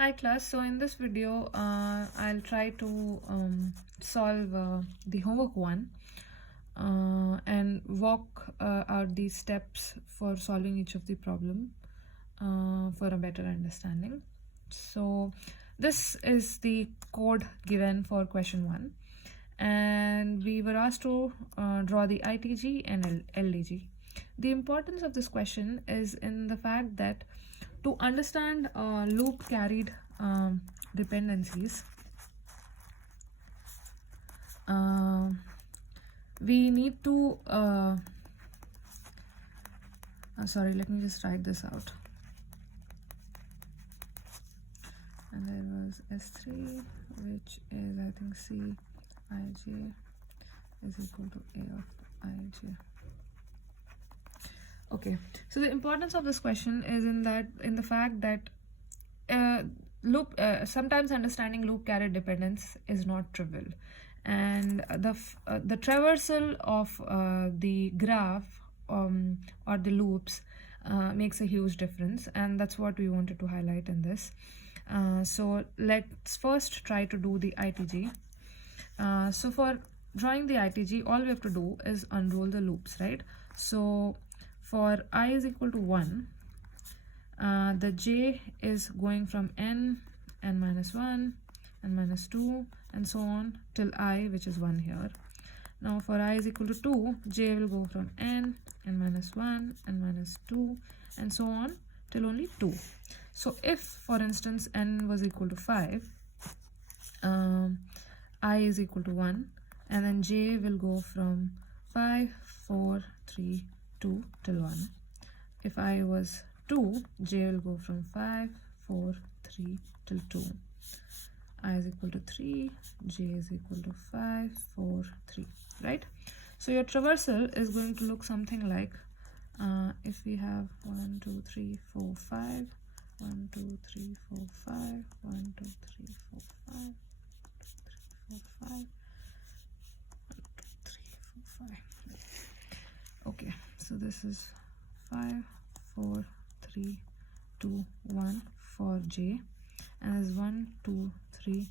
Hi class, so in this video I'll try to solve the homework one and walk out these steps for solving each of the problem for a better understanding. So this is the code given for question 1 and we were asked to draw the ITG and LDG. The importance of this question is in the fact that to understand loop carried dependencies, we need to sorry, let me just write this out. And there was S3, which is, I think, Cij is equal to A of Ij. Okay, so the importance of this question is in the fact that sometimes understanding loop carried dependence is not trivial, and the traversal of the graph or the loops makes a huge difference, and that's what we wanted to highlight in this. So let's first try to do the ITG. So for drawing the ITG, all we have to do is unroll the loops, right? So for I is equal to 1, the j is going from n minus 1, n minus 2, and so on till I, which is 1 here. Now for I is equal to 2, j will go from n minus 1, n minus 2, and so on till only 2. So if, for instance, n was equal to 5, I is equal to 1, and then j will go from 5, 4, 3, 2 till 1. If I was 2, j will go from 5, 4, 3 till 2. I is equal to 3, j is equal to 5, 4, 3, right? So your traversal is going to look something like, if we have 1, 2, 3, 4, 5, 1, 2, 3, 4, 5, 1, 2, 3, 4, 5, 1, 2, 3, 4, 5, 1, 2, 3, 4, 5. Okay, so this is 5, 4, 3, 2, 1 for j, and there's 1, 2, 3,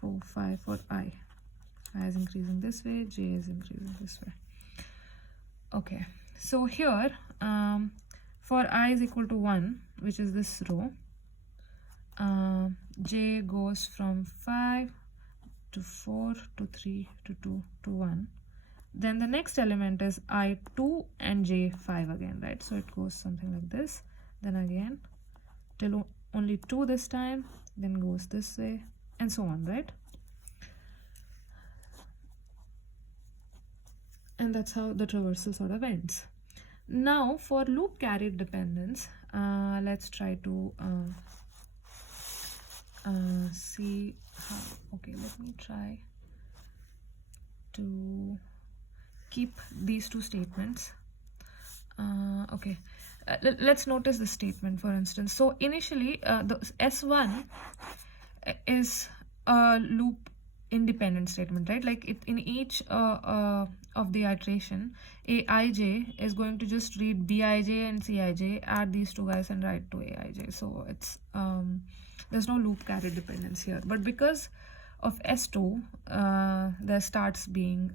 4, 5 for I. I is increasing this way, j is increasing this way. Okay, so here for I is equal to 1, which is this row, j goes from 5 to 4 to 3 to 2 to 1. Then the next element is I2 and J5 again, right? So it goes something like this, then again till only 2 this time, then goes this way, and so on, right? And that's how the traversal sort of ends. Now for loop carried dependence, let's try to see how. Okay, let me try to keep these two statements. Okay, let's notice the statement, for instance. So initially the S1 is a loop independent statement, right? Like in each of the iteration, Aij is going to just read Bij and Cij, add these two guys and write to Aij. So it's there's no loop carried dependence here, but because of S2 there starts being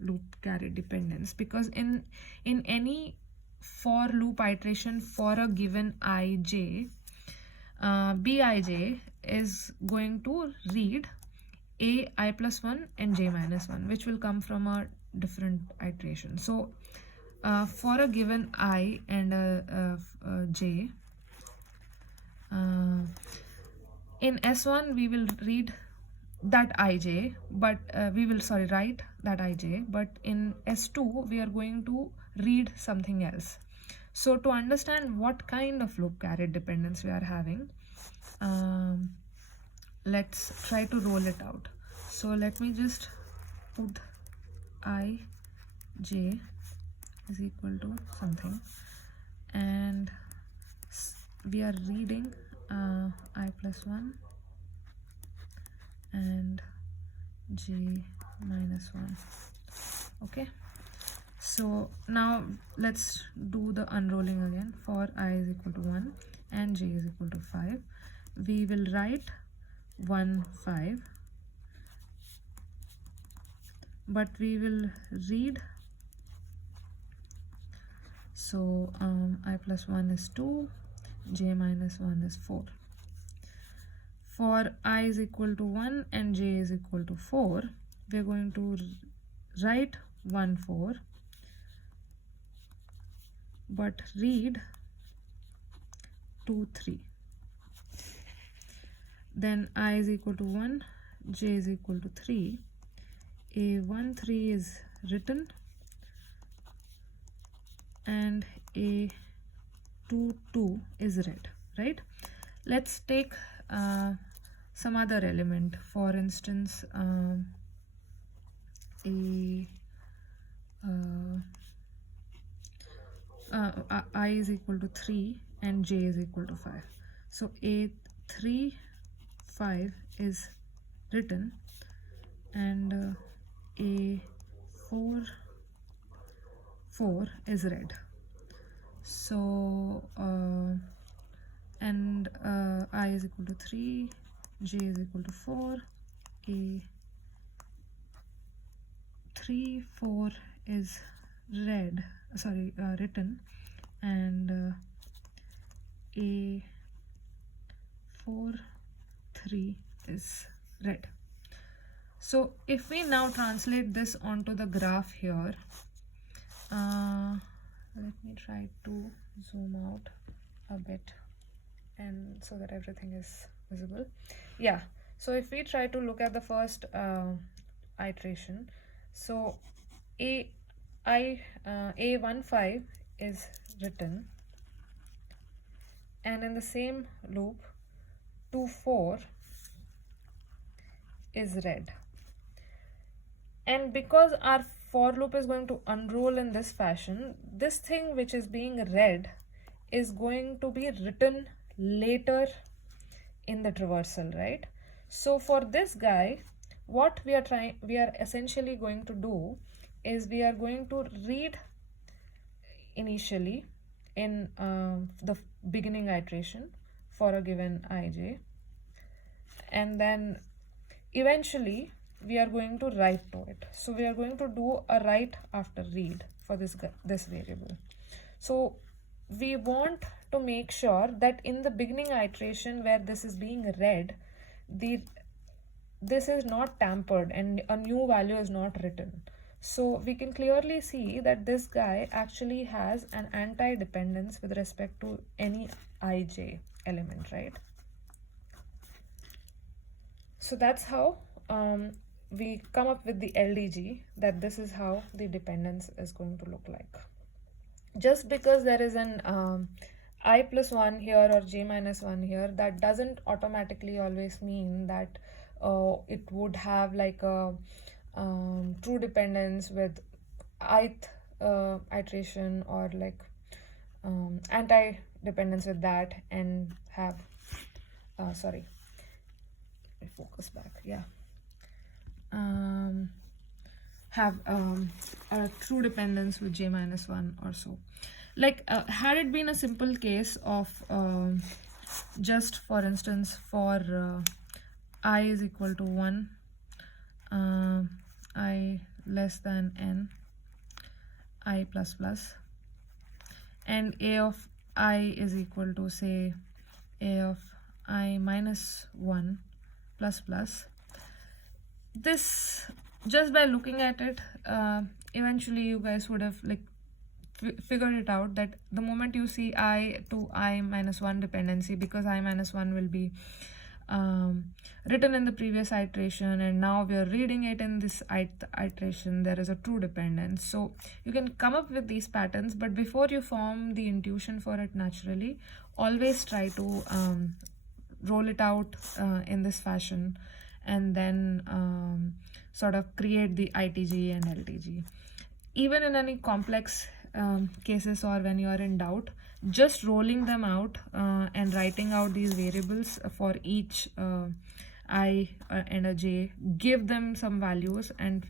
loop carried dependence, because in any for loop iteration for a given ij, Bij is going to read I plus 1 and j minus 1, which will come from a different iteration. So for a given I and a j, in S1 we will read that ij, but write that ij, but in S2 we are going to read something else. So to understand what kind of loop carried dependence we are having, let's try to roll it out. So let me just put I j is equal to something, and we are reading I plus 1 and j minus 1. Okay, so now let's do the unrolling again. For I is equal to 1 and j is equal to 5. we will write 1 5, but we will read, so I plus 1 is 2, j minus 1 is 4. For I is equal to 1 and j is equal to 4, we are going to write 1 4, but read 2 3. Then I is equal to 1, j is equal to 3. A1 3 is written and A2 2 is read, right? Let's take some other element. For instance, I is equal to 3 and j is equal to 5. So A3 5 is written and A4 4 is read. So and I is equal to 3, j is equal to 4, A3 4 is read, written, and A4 3 is read. So if we now translate this onto the graph here, let me try to zoom out a bit and so that everything is visible. Yeah, so if we try to look at the first iteration, so A1 5 is written, and in the same loop 2 4 is read. And because our for loop is going to unroll in this fashion, this thing which is being read is going to be written later in the traversal, right? So for this guy, what we are essentially going to do is we are going to read initially in the beginning iteration for a given ij, and then eventually we are going to write to it. So we are going to do a write after read for this variable. So we want to make sure that in the beginning iteration where this is being read, this is not tampered and a new value is not written. So we can clearly see that this guy actually has an anti-dependence with respect to any ij element, right? So that's how we come up with the LDG, that this is how the dependence is going to look like. Just because there is an I plus 1 here or j minus 1 here, that doesn't automatically always mean that it would have like a true dependence with ith iteration, or like anti-dependence with that, and have sorry, focus back, yeah, have a true dependence with j minus 1 or so. Like had it been a simple case of just for instance for I is equal to 1, I less than n, I plus plus, and a of I is equal to say a of I minus 1 plus plus, this, just by looking at it, eventually you guys would have like figured it out that the moment you see I to I minus 1 dependency, because I minus 1 will be written in the previous iteration and now we are reading it in this iteration, there is a true dependence. So you can come up with these patterns, but before you form the intuition for it naturally, always try to roll it out in this fashion, and then sort of create the ITG and LTG. Even in any complex cases, or when you are in doubt, just rolling them out and writing out these variables for each I and a j, give them some values, and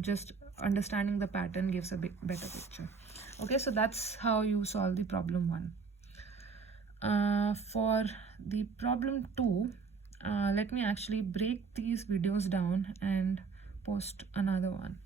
just understanding the pattern gives a better picture. Okay, so that's how you solve the problem 1. For the problem 2, let me actually break these videos down and post another one.